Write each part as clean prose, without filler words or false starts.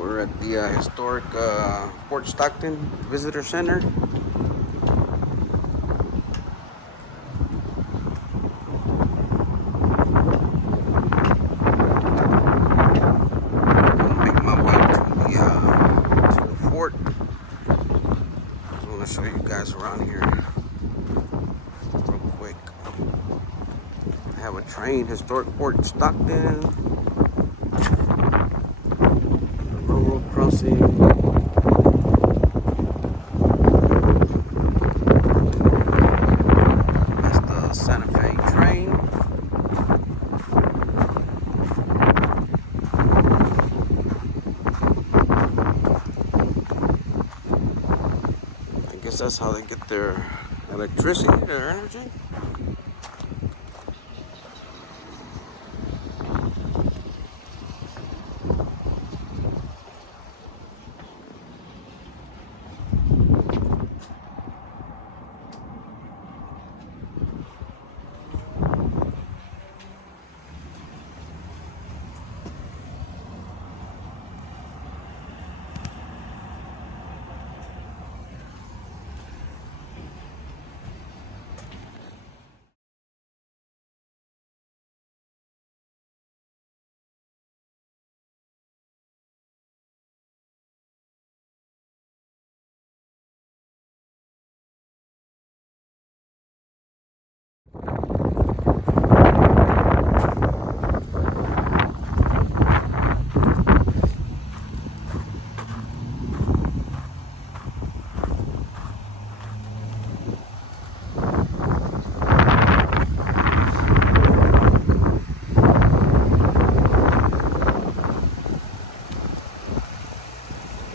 We're at the historic Fort Stockton Visitor Center. Make my way to the fort. I want to show you guys around here real quick. I have a train, historic Fort Stockton, railroad crossing. Santa Fe train. I guess that's how they get their electricity, their energy.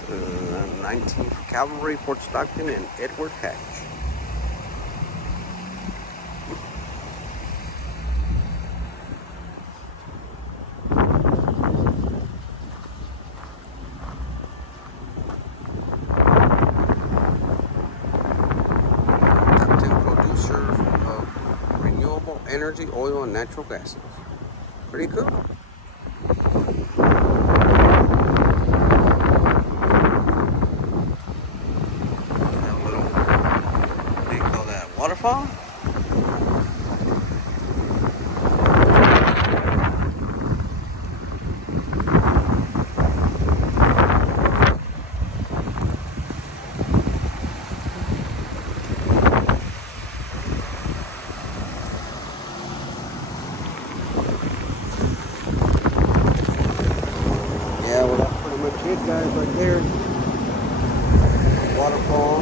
Uh, 19th Cavalry, Fort Stockton, and Edward Hatch. Top 10 producer of renewable energy, oil, and natural gases. Pretty cool. That little, what do you call that? Waterfall? Yeah, well, that's pretty much it, guys, right there. Waterfall.